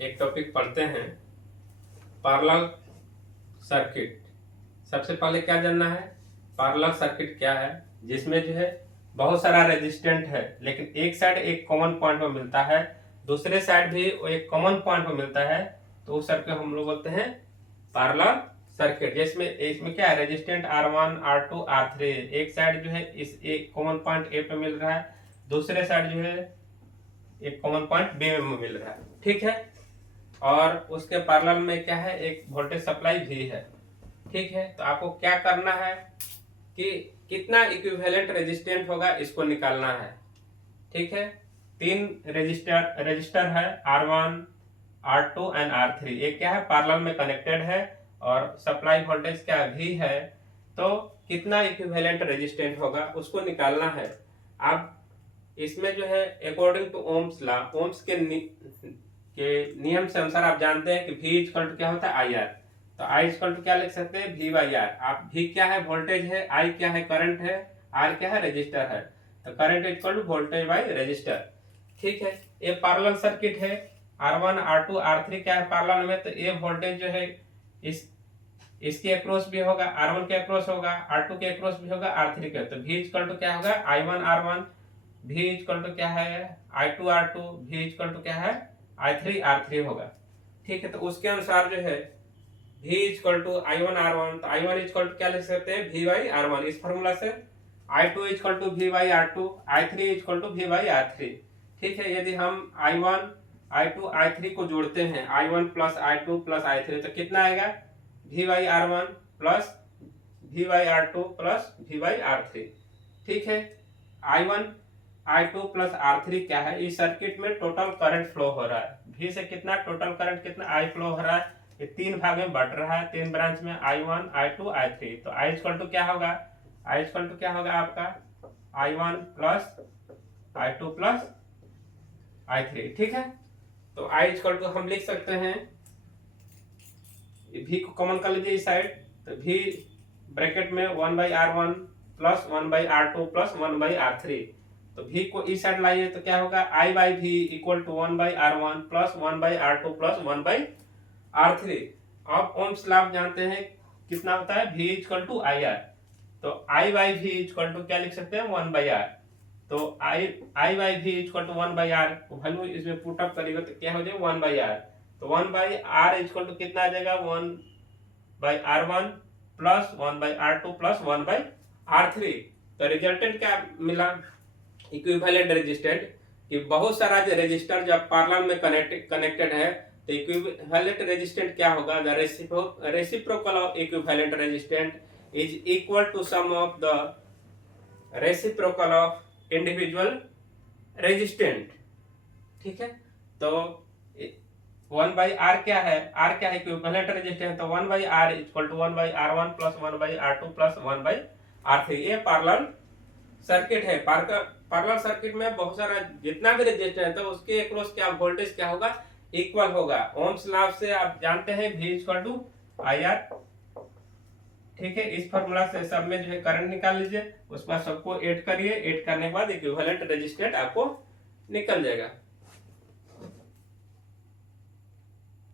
एक टॉपिक पढ़ते हैं, पैरेलल सर्किट। सबसे पहले क्या जानना है, पैरेलल सर्किट क्या है। जिसमें जो है बहुत सारा रेजिस्टेंट है, लेकिन एक साइड एक कॉमन पॉइंट में मिलता है, दूसरे साइड भी एक कॉमन पॉइंट में मिलता है, तो उस सर्किट हम लोग बोलते हैं पैरेलल सर्किट। जिसमें इसमें क्या है, रेजिस्टेंट R1 R2 R3, एक साइड जो है इस एक कॉमन पॉइंट ए पे मिल रहा है, दूसरे साइड जो है एक कॉमन पॉइंट बी में मिल रहा है। ठीक है, और उसके पैरेलल में क्या है, एक वोल्टेज सप्लाई भी है। ठीक है, तो आपको क्या करना है कि कितना इक्विवेलेंट रेजिस्टेंट होगा इसको निकालना है। ठीक है, तीन रजिस्टर है, R1 R2 एंड R3। एक क्या है, पैरेलल में कनेक्टेड है और सप्लाई वोल्टेज क्या भी है, तो कितना इक्विवेलेंट रेजिस्टेंट होगा उसको निकालना है। आप इसमें जो है according to Ohm's law, Ohm's के नियम से अनुसार आप जानते हैं कि V इक्वल टू क्या होता है, आई आर। तो I इक्वल टू क्या लिख सकते हैं, V बाई आर। आप V क्या है, वोल्टेज है, I क्या है, करंट है, R क्या है, रजिस्टर है। तो current equal to voltage by register. ठीक है, ये पैरेलल सर्किट है। R1 R2 R3 क्या है पैरेलल में, तो ये वोल्टेज जो है इसके अक्रॉस भी होगा, R1 के अक्रॉस होगा, R2 के अक्रॉस भी होगा, R3 के। तो V इक्वल टू क्या होगा, I1 R1, V equal to क्या है, I2 R2, V equal to क्या है, I3 R3 होगा। ठीक है, तो उसके अनुसार जो है V equal to I1 R1, तो I1 इक्वल टू क्या लिख सकते हैं, V बाई R1 इस फॉर्मूला से। I2 equal to V by R2, I3 equal to V by R3। ठीक है, यदि हम I1 I2 I3 को जोड़ते हैं, I1 plus I2 plus I3, तो कितना आएगा, V by R1 plus V by R2 plus V by R3। ठीक है, I1 I2 प्लस R3 क्या है, इस सर्किट में टोटल करंट फ्लो हो रहा है। V से कितना टोटल करंट कितना I फ्लो हो रहा है, ये तीन भाग में बढ़ रहा है, तीन ब्रांच में, I1 I2 I3। तो I इक्वल टू क्या होगा, I इक्वल टू क्या होगा आपका, I1 plus I2 plus I3। ठीक है, तो I इक्वल टू हम लिख सकते हैं, V को कॉमन कर लीजिए इस साइड, तो V ब्रैकेट में 1 by R1 plus 1 by R2 plus 1 by R3। तो V को इस साइड लाइए तो क्या होगा, I by V equal to 1 by R1 plus 1 by R2 plus 1 by R3। अब ओम्स लॉ जानते हैं कितना होता है, V equal to I R. तो I by V equal to क्या लिख सकते हैं, 1 बाई R। तो I by V equal to 1 by R, value इसमें पुट अप करिएगा तो क्या हो जाएगा, 1 बाई R। तो 1 बाई R इक्वल टू कितना आ जाएगा, 1 by R1 plus 1 by R2 plus 1 by R3। तो रिजल्टेंट क्या मिला, इक्विवेलेंट रेजिस्टेंट, कि बहुत सारा जो रेजिस्टर जब पैरेलल में कनेक्टेड है, तो इक्विवेलेंट रेजिस्टेंट क्या होगा, the reciprocal of equivalent resistant is equal to sum of the reciprocal of individual resistant. ठीक है, तो 1 बाई आर क्या है, आर क्या है, इक्विवेलेंट रेजिस्टेंस। तो 1 by R equal to 1 by R1 plus 1 by R2 plus 1 by R3। ये parallel circuit है। पैरेलल सर्किट में बहुत सारा जितना भी रेजिस्टेंस है, तो उसके अक्रॉस क्या वोल्टेज क्या होगा, इक्वल होगा। ओम्स लॉ से आप जानते हैं V equal to I R. ठीक है, इस फॉर्मूला से सब में जो है करंट निकाल लीजिए, उसके बाद सबको ऐड करिए, ऐड करने के बाद इक्विवेलेंट रेजिस्टेंट आपको निकल जाएगा।